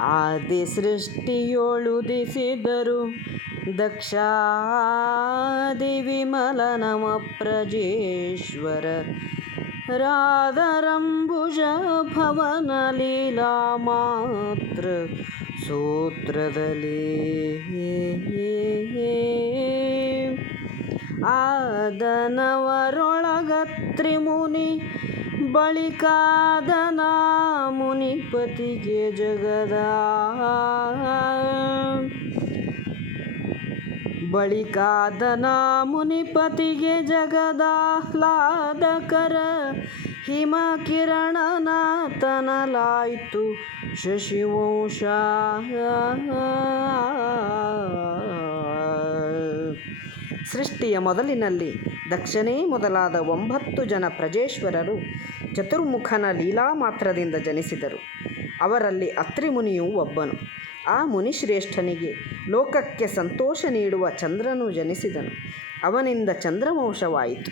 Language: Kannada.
ಆದಿ ಸೃಷ್ಟಿಯೊಳುದಿಸಿದರು ದಕ್ಷಾದಿ ನಮ ಪ್ರಜೇಶ್ವರ. ರಾಧರಂಬುಜ ಭವನ ಲೀಲಾ ಮಾತ್ರ ಸೂತ್ರದಲ್ಲಿ. ಆದನವರೊಳಗ ತ್ರಿಮುನಿ ಬಳಿಕಾದನ ಮುನಿಪತಿಗೆ ಜಗದ ಬಳಿಕಾದನ ಮುನಿಪತಿಗೆ ಜಗದಾಹ್ಲಾದಕರ ಹಿಮ ಕಿರಣನಾತನಲಾಯಿತು ಶಶಿವಂಶ. ಸೃಷ್ಟಿಯ ಮೊದಲಿನಲ್ಲಿ ದಕ್ಷನೇ ಮೊದಲಾದ ಒಂಬತ್ತು ಜನ ಪ್ರಜೇಶ್ವರರು ಚತುರ್ಮುಖನ ಲೀಲಾ ಮಾತ್ರದಿಂದ ಜನಿಸಿದರು. ಅವರಲ್ಲಿ ಅತ್ರಿ ಮುನಿಯು ಒಬ್ಬನು. ಆ ಮುನಿಶ್ರೇಷ್ಠನಿಗೆ ಲೋಕಕ್ಕೆ ಸಂತೋಷ ನೀಡುವ ಚಂದ್ರನು ಜನಿಸಿದನು. ಅವನಿಂದ ಚಂದ್ರವಂಶವಾಯಿತು.